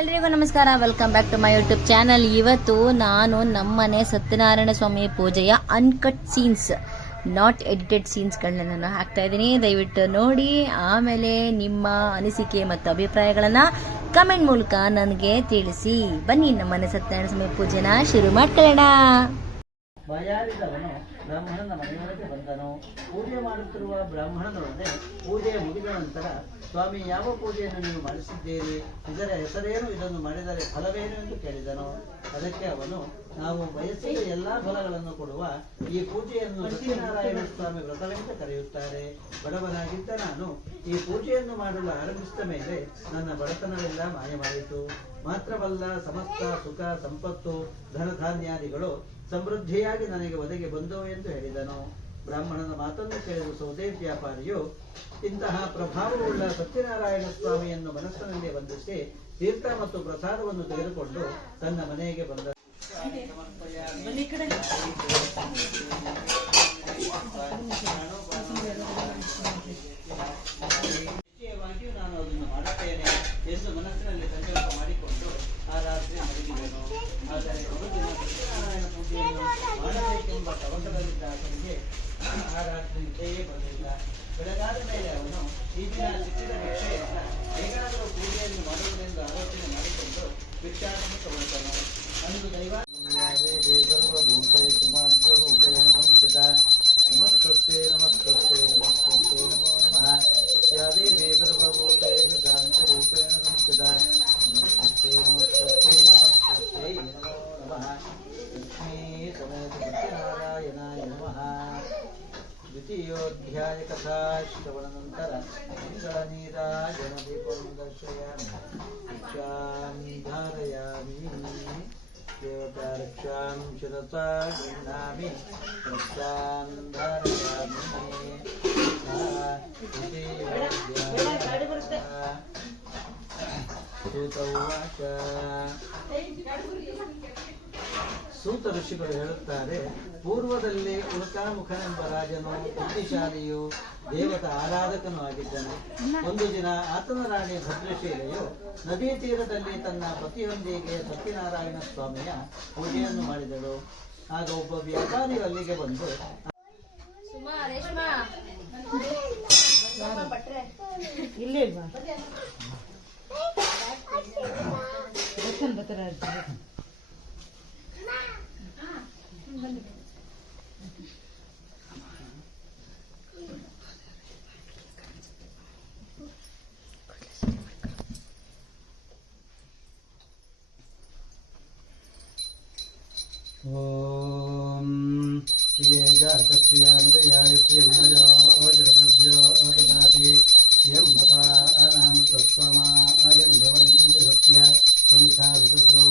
ಎಲ್ರಿಗೂ ನಮಸ್ಕಾರ. Welcome back to my YouTube channel. ಇವತ್ತು ನಾನು ನಮ್ಮನೆ ಸತ್ಯನಾರಾಯಣ ಸ್ವಾಮಿ ಪೂಜೆಯ ಅನ್ಕಟ್ ಸೀನ್ಸ್, ನಾಟ್ ಎಡಿಟೆಡ್ ಸೀನ್ಸ್ಗಳನ್ನ ನಾನು ಹಾಕ್ತಾ ಇದ್ದೀನಿ. ದಯವಿಟ್ಟು ನೋಡಿ, ಆಮೇಲೆ ನಿಮ್ಮ ಅನಿಸಿಕೆ ಮತ್ತು ಅಭಿಪ್ರಾಯಗಳನ್ನು ಕಮೆಂಟ್ ಮೂಲಕ ನನಗೆ ತಿಳಿಸಿ. ಬನ್ನಿ, ನಮ್ಮನೆ ಸತ್ಯನಾರಾಯಣ ಸ್ವಾಮಿ ಪೂಜೆನ ಶುರು ಮಾಡ್ಕೊಳ್ಳೋಣ. ಬಾಯಾರಿದವನು ಬ್ರಾಹ್ಮಣನ ಮನೆಯೊಳಗೆ ಬಂದನು. ಪೂಜೆ ಮಾಡುತ್ತಿರುವ ಬ್ರಾಹ್ಮಣನೊಡನೆ ಪೂಜೆ ಮುಗಿದ ನಂತರ, ಸ್ವಾಮಿ, ಯಾವ ಪೂಜೆಯನ್ನು ನೀವು ಮಾಡಿಸಿದ್ದೀರಿ? ಇದರ ಹೆಸರೇನು? ಇದನ್ನು ಮಾಡಿದರೆ ಫಲವೇನು ಎಂದು ಕೇಳಿದನು. ಅದಕ್ಕೆ ಅವನು, ನಾವು ಬಯಸಿದ ಎಲ್ಲಾ ಫಲಗಳನ್ನು ಕೊಡುವ ಈ ಪೂಜೆಯನ್ನು ಸತ್ಯನಾರಾಯಣ ಸ್ವಾಮಿ ವ್ರತವೆಂದು ಕರೆಯುತ್ತಾರೆ. ಬಡವನಾಗಿದ್ದ ನಾನು ಈ ಪೂಜೆಯನ್ನು ಮಾಡಲು ಆರಂಭಿಸಿದ ಮೇಲೆ ನನ್ನ ಬಡತನವೆಲ್ಲ ಮಾಯವಾಯಿತು. ಮಾತ್ರವಲ್ಲ, ಸಮಸ್ತ ಸುಖ ಸಂಪತ್ತು ಧನಧಾನ್ಯಾದಿಗಳು ಸಮೃದ್ಧಿಯಾಗಿ ನನಗೆ ಒದಗಿ ಬಂದವು ಎಂದು ಹೇಳಿದನು. ಬ್ರಾಹ್ಮಣನ ಮಾತನ್ನು ಕೇಳಿದ ಸೌದೆ ವ್ಯಾಪಾರಿಯು ಇಂತಹ ಪ್ರಭಾವವುಳ್ಳ ಸತ್ಯನಾರಾಯಣ ಸ್ವಾಮಿಯನ್ನು ಮನಸ್ಸಿನಲ್ಲಿ ವಂದಿಸಿ ತೀರ್ಥ ಮತ್ತು ಪ್ರಸಾದವನ್ನು ತೆಗೆದುಕೊಂಡು ತನ್ನ ಮನೆಗೆ ಬಂದನು. ನಿಶ್ಚಯವಾಗಿಯೂ ನಾನು ಅದನ್ನು ಮಾಡುತ್ತೇನೆ ಎಂದು ಮನಸ್ಸಿನಲ್ಲಿ ಸಂಕಲ್ಪ ಮಾಡಿಕೊಂಡು ಆ ರಾತ್ರಿ ಮಲಗಿದನು. ಆದರೆ ಮರುದಿನ ಸತ್ಯನಾರಾಯಣ ಪೂಜೆಯನ್ನು ಮಾಡಬೇಕೆಂಬ ತವಕದಲ್ಲಿದ್ದ ಆತನಿಗೆ ಆ ರಾತ್ರಿ ನಿದ್ದೆಯೇ ಬರಲಿಲ್ಲ. ಬೆಳಗಾದ ಮೇಲೆ ಅವನು ಈ ದಿನ ಸಿಕ್ಕಿದ ಭಿಕ್ಷೆಯಿಂದ ಹೇಗಾದರೂ ಪೂಜೆಯನ್ನು ಮಾಡುವುದೆಂದು ಆಲೋಚನೆ ಮಾಡಿಕೊಂಡು ಭಿಕ್ಷಾಟನೆ ತಗೊಳ್ತನು. ಅಂದು ದೈವ ಸರ್ವಭೂತೇಷು ಮಾತೃರೂಪೇಣ ಸಂಸ್ಥಿತ ನಮಸ್ತಸ್ತೆ ನಮಸ್ತಸ್ತೆ ನಮಸ್ತಸ್ತೆ ನಮೋ ನಮಃ. ಯಾ ದೇವಿ ಸರ್ವಭೂತೇಷು ಶಾಂತಿರೂಪೇಣ ಸಂಸ್ಥಿತ ನಮಸ್ತಸ್ತೆ ನಮಸ್ತಸ್ತೆ ನಮಸ್ತಸ್ತೆ ನಮೋ ನಮಃ. ಲಕ್ಷ್ಮೀ ಸಮೇತ ಸತ್ಯನಾರಾಯಣಾಯ ನಮಃ. ದ್ವಿತೀಯೋಧ್ಯಾಯ ಕಥಾ ಶ್ರವಣಾನಂತರ ಮಂಗಳನೀರಾಜನ ದೀಪಂ ದರ್ಶಯಾಮಿ, ಭಿಕ್ಷಾಂ ಧಾರಯಾಮಿ, ದೇವತಾ ರಕ್ಷಾಂ ಶಿರಸಾ ಗೃಹ್ಣಾಮಿ, ರಕ್ಷಾಂ ಧಾರಯಾಮಿ. ಸೂತ ಋಷಿಗಳು ಹೇಳುತ್ತಾರೆ, ಪೂರ್ವದಲ್ಲಿ ಉಲ್ಕಾಮುಖನೆಂಬ ರಾಜನು ಬುದ್ಧಿಶಾಲಿಯು ದೇವತಾ ಆರಾಧಕನೂ ಆಗಿದ್ದನು. ಒಂದು ದಿನ ಆತನ ರಾಣಿ ಭದ್ರಶೀಲೆಯು ನದಿ ತೀರದಲ್ಲಿ ತನ್ನ ಪತಿಯೊಂದಿಗೆ ಸತ್ಯನಾರಾಯಣ ಸ್ವಾಮಿಯ ಪೂಜೆಯನ್ನು ಮಾಡಿದಳು. ಆಗ ಒಬ್ಬ ವ್ಯಾಪಾರಿಯು ಅಲ್ಲಿಗೆ ಬಂದು, ಓಂ ಶ್ರಿಯೇ ಜಾತಶ್ರಿಯಾಂದ್ರಯಾಯ ಶ್ರಿಯಂಭಜೋ ಜಗದ್ಭ್ಯೋ ದದಾತಿ ಶ್ರಿಯಂ ವತಾನಾಮೃತಸ್ವಮಾಯಂ ಭವಂತಿ ಸತ್ಯ ಸಮಿತಾಂ ಸದ್ರೋ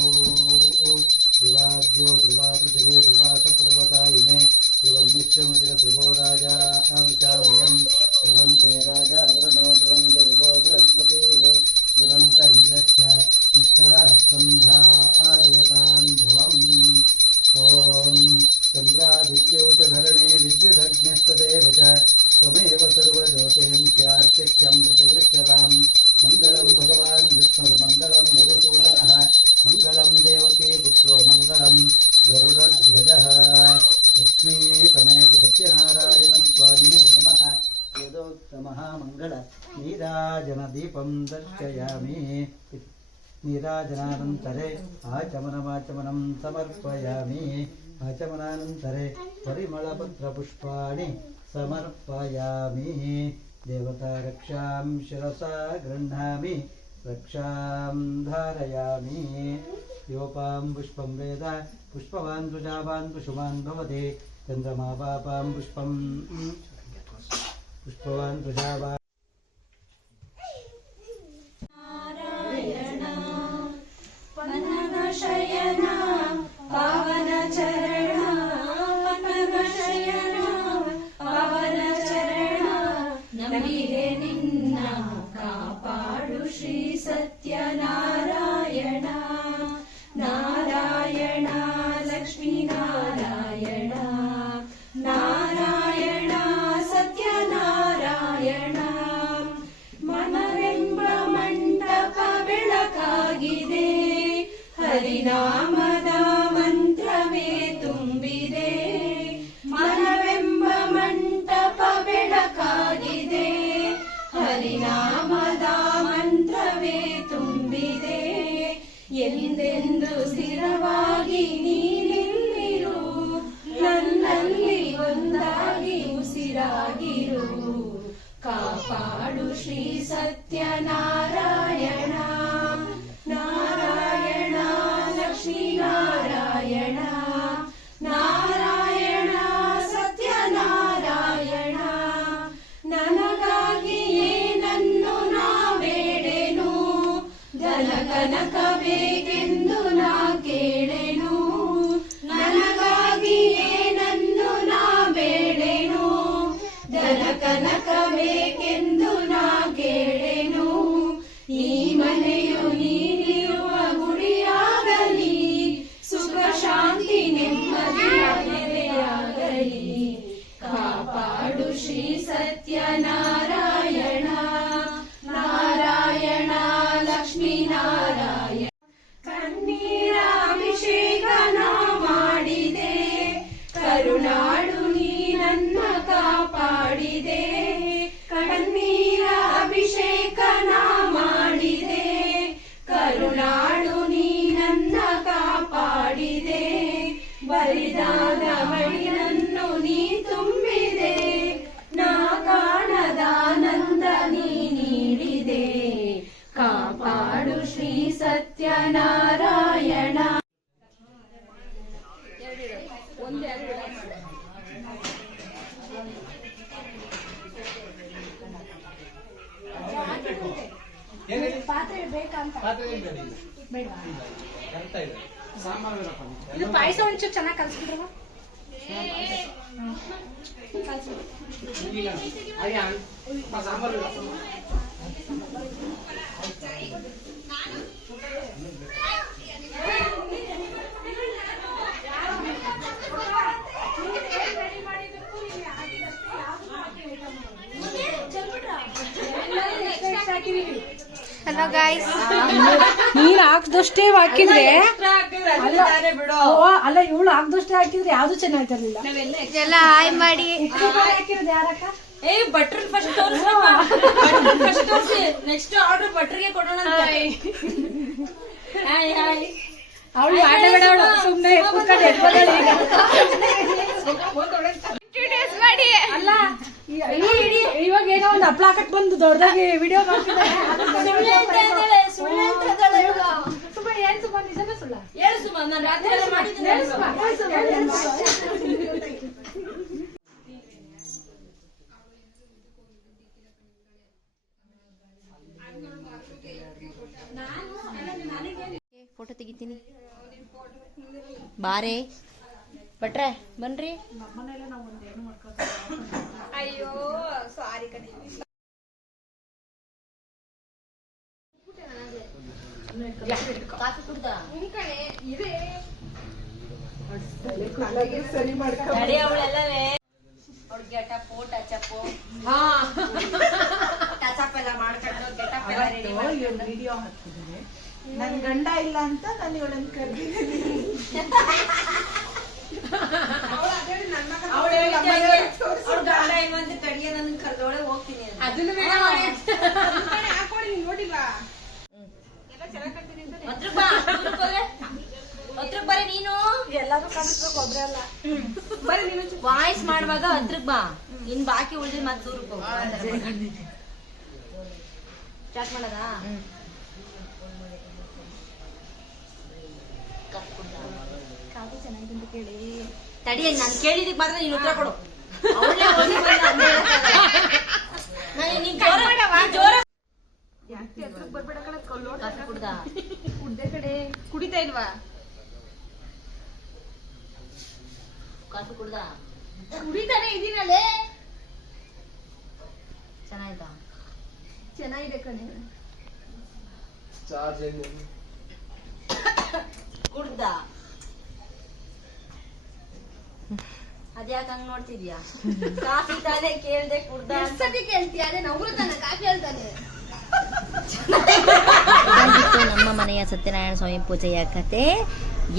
ಧ್ರುವಾದ್ಯೋ ಧ್ರುವ ಪೃಥಿವೇ ಧ್ರುವಾಸ ಪರ್ವತ ಇಮೆ ಧ್ರುವಂ ವಿಶ್ವಮುಚಿರ ಧ್ರುವೋ ರಾಜ ಅವಿಚಾಮಯಂ ಧ್ರುವಂತೆ ರಾಜ ವರುಣೋ ಧ್ರುವಂ ದೇವೋ ಬೃಹಸ್ಪತಿಃ ಧ್ರುವಂತ ಇಂದ್ರಶ್ಚ ನಿಶ್ಚರಃ ಸಂಧಾರಯತಾಂ ಧ್ರುವಂ. ಓಂ ಚಂದ್ರಾದಿತ್ಯೌ ಚ ಧರಣಿ ವಿದ್ಯುದಗ್ನಿಸ್ತದೇವ ಚ ತ್ವಮೇವ ಸರ್ವಜ್ಯೋತಿಂ ಸ್ಯಾರ್ತಿಕ್ಯಂ ಪ್ರತಿಗೃಹ್ಯತಾಂ. ಮಂಗಳಂ ಭಗವಾನ್ ವಿಷ್ಣುರ್ಮಂಗಳಂ ಮಧುಸೂದನಃ ಮಂಗಳಂ ದೇವಕೀ ಪುತ್ರೋ ಮಂಗಳಂ ಗರುಡಧ್ವಜಃ. ಲಕ್ಷ್ಮೀ ಸಮೇತ ಸತ್ಯನಾರಾಯಣ ಸ್ವಾಮಿನೇ ನಮಃ. ಯದೋಕ್ತ ಮಹಾಮಂಗಳ ನೀರಾಜನ ದೀಪಂ ದರ್ಶಯಾಮಿ. ನೀರಾಜನಾನಂತರೆ ಆಚಮನಮಾಚಮನಂ ಸಮರ್ಪಯಾಮಿ. ಆಚಮನಾನಂತರೆ ಪರಿಮಳಪತ್ರಪುಷ್ಪಾಣಿ ಸಮರ್ಪಯಾಮಿ. ದೇವತಾ ರಕ್ಷಾಂ ಶಿರಸಾ ಗೃಹ್ಣಾಮಿ, ರಕ್ಷಾಂ ಧಾರಯಾಮಿ. ಯೋಪಾಂ ಪುಷ್ಪಂ ವೇದ ಪುಷ್ಪವಾನ್ ದ್ವಿಜಾವಾನ್ ಪುಷ್ಪವಾನ್ ಭವತಿ. ಚಂದ್ರಮಾ ಪಾಪಾಂ ಪುಷ್ಪಂ ಪುಷ್ಪವಾನ್ ದ್ವಿಜಾವಾನ್. ಸತ್ಯನಾರಾಯಣ ನಾರಾಯಣ ಲಕ್ಷ್ಮೀ ನಾರಾಯಣ ನಾರಾಯಣ ಸತ್ಯನಾರಾಯಣ ಹರಿನಾಮದ ಮಂತ್ರವೇ ತುಂಬಿದೆ, ಮನವೆಂಬ ಮಂಟಪ ಬೆಳಕಾಗಿದೆ. ಹರಿನಾಮದ ಮಂತ್ರವೇ ತುಂಬಿದೆ, ಎಂದೆಂದು ಸ್ಥಿರವಾಗಿ ನೀನಿಲ್ಲಿರು, ನನ್ನಲ್ಲಿ ಒಂದಾಗಿ ಉಸಿರಾಗಿರು. ಕಾಪಾಡು ಶ್ರೀ ಸತ್ಯನಾರಾಯಣ, ನಾರಾಯಣ ಲಕ್ಷ್ಮೀ ನಾರಾಯಣ, ನಾರಾಯಣ ಸತ್ಯನಾರಾಯಣ. ನನಗಾಗಿಯೇ ನನ್ನು ನಾ ಬೇಡೆನು, ಧನ ಕನಕ ಬೇಕೆಂದು ನಾ ಕೇಳೆನು. ನನಗಾಗಿಯೇ ನನ್ನು ನಾ ಬೇಡೆನು, ಧನ ಕನಕ ಬೇಕೆಂದು ನಾ ಕೇಳೆನು. ಈ ಮನೆಯು ನೀನಿರುವ ಗುಡಿಯಾಗಲಿ, ಸುಖ ಶಾಂತಿ ನೆಮ್ಮದಿಯ ನೆಲೆಯಾಗಲಿ. ಕಾಪಾಡು ಶ್ರೀ ಸತ್ಯನಾರಾಯಣ, ನಾರಾಯಣ ಲಕ್ಷ್ಮೀ ನಾರಾಯಣ. ಕಣ್ಣೀರ ಅಭಿಷೇಕನ ಮಾಡಿದೆ, ಕರುನಾಡು ನೀ ನನ್ನ ಕಾಪಾಡಿದೆ. ಕಣ್ಣೀರ ಅಭಿಷೇಕನ ಮಾಡಿದೆ, ಕರುನಾಡು ನೀ ನನ್ನ ಕಾಪಾಡಿದೆ. ಬರಿದಾದ ಬಳಿಯನ್ನು ನೀ ತುಂಬಿದೆ, ನಾ ಕಾಣದಾನಂದ ನೀ ನೀಡಿದೆ. ಕಾಪಾಡು ಶ್ರೀ ಸತ್ಯನಾರಾಯಣ. ಪಾತ್ರೆ ಬೇಕಂತ ಇದು ಪಾಯಸ ಒಂಚೂರು ಚೆನ್ನಾಗಿ ಕಲ್ಸ್ಬಿಡ್ರವ. ಹಲೋ ಗಾಯ್ಸ್, ನೀನ್ ಹಾಕ್ದಷ್ಟೇ ಹಾಕಿದ್ರೆ ಅಲ್ಲ, ಇವಳು ಹಾಕ್ದಷ್ಟೇ ಹಾಕಿದ್ರೆ ಯಾವ್ದು ಚೆನ್ನಾಗಿರ್ಲಿಲ್ಲ. ಎಲ್ಲ ಹಾಯ್ ಮಾಡಿ. ಹಾಕಿರೋದು ಯಾರಕ್ಕ? ಬಟ್ರ್ ಫಸ್ಟ್ ನೆಕ್ಸ್ಟ್ ಆರ್ಡರ್ ಬಟ್ರಿಗೆ ಕೊಡೋಣ. ಅವಳು ಆಟ ಬೇಡ, ಸುಮ್ನೆ ಕುತ್ಕೊಂಡು ಎತ್ಕೊಳ್ಳಿ. ಅಲ್ಲ ಇವಾಗ ಏನೋ ಒಂದು ಹಪ್ಳ ಹಾಕಕ್ ಬಂದು ದೊಡ್ಡದಾಗಿ ವಿಡಿಯೋ ಮಾಡ್ತಿದ್ದೆ. ಸುಮ್ಮನೆ ಏನ್ ಸುಮ್ಮ ನಿಜನೇ ಸುಳ್ಳ ಹೇಳು ಸುಮ್ಮ, ನಾನು ರಾತ್ರಿ ಎಲ್ಲ ಮಾಡಿದ್ದೀನಿ. ಫೋಟೋ ತೆಗಿತೀನಿ ಬಾರೆ ಭಟ್ರೆ ಬನ್ರಿ. ಅಯ್ಯೋ ಸಾರಿ ಕಣೆ. ಕಾಫಿ ಕುಡ್ದ ಸರಿ ನಡಿ ಅವಳೆಲ್ಲವೇ ಅವ್ಳಿಗೆ ಟಚಪ್ಪು ಟಚಪ್ಪು ಟಚಪ್ ಎಲ್ಲ ಮಾಡ್ಕೊಂಡು ಗೆಟಪ್ ಎಲ್ಲ ರೆಡಿ ಮಾಡ್ಕೊಂಡು ವಿಡಿಯೋ ಹಾಕ್ತಿದ್ದೀನಿ. ನನ್ ಗಂಡ ಇಲ್ಲ ಅಂತ ನಾನು ಇವಳನ್ನು ಕರೆದಿದ್ದೀನಿ. ಅವ್ಳ ಗಂಡ ಇಲ್ವಂತ ತಡಿಯ ನನ್ನ ಕರೆದೊಳೆ ಹೋಗ್ತೀನಿ ಅದನ್ನು ಹತ್ರಕ್ ಬರೀ ನೀನು ಎಲ್ಲಾರು ಕಾಣಿಸ್ಬೇಕು, ಒಬ್ರೆ ಅಲ್ಲ. ಬರೀ ನೀನು ವಾಯ್ಸ್ ಮಾಡುವಾಗ ಹತ್ರಕ್ ಬಾ, ಇನ್ ಬಾಕಿ ಉಳಿದ ಮತ್ತೆ ದೂರಕ್ಕೆ ಹೋಗ. ಸ್ಟಾರ್ಟ್ ಮಾಡದಾ? ಕಾಫಿ ಚೆನ್ನಾಗಿದೆ ಅಂತ ಕೇಳಿ ತಡಿ, ನಾನು ಕೇಳಿದಕ್ಕೆ ಮಾತ್ರ ನೀನು ಉತ್ತರ ಕೊಡು. ಕುಡಿತಾ ಇಲ್ವಾ? ಕಾಫಿ ಕುಡ್ದ? ಕುಡಿತಾನೆ ಇದೀನಲ್ಲೇ. ಚೆನ್ನಾಯ್ತಾ? ಚೆನ್ನಾಗಿದೆ ಕಣೆ. ಕುಡ್ದ? ಅದ್ಯಾಕ ಹಂಗ್ ನೋಡ್ತಿದ್ಯಾ? ಕಾಫಿ ತಾನೇ ಕೇಳ್ದೆ, ಕುಡ್ದ ಸತಿ ಕೇಳ್ತೀಯ? ಅದೇ ನವ್ರು ತಾನೆ ಕಾಫಿ ಹೇಳ್ತಾನೆ. ಇದಾಗಿತ್ತು ನಮ್ಮ ಮನೆಯ ಸತ್ಯನಾರಾಯಣ ಸ್ವಾಮಿ ಪೂಜೆಯ ಕತೆ.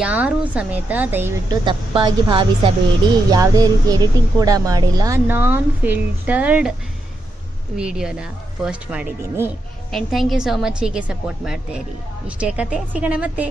ಯಾರೂ ಸಮೇತ ದಯವಿಟ್ಟು ತಪ್ಪಾಗಿ ಭಾವಿಸಬೇಡಿ. ಯಾವುದೇ ರೀತಿ ಎಡಿಟಿಂಗ್ ಕೂಡ ಮಾಡಿಲ್ಲ, ನಾನ್ ಫಿಲ್ಟರ್ಡ್ ವಿಡಿಯೋನ ಪೋಸ್ಟ್ ಮಾಡಿದ್ದೀನಿ. And thank you so much. ಹೀಗೆ ಸಪೋರ್ಟ್ ಮಾಡ್ತಾ ಇರಿ. ಇಷ್ಟೇ ಕತೆ, ಸಿಗೋಣ ಮತ್ತೆ.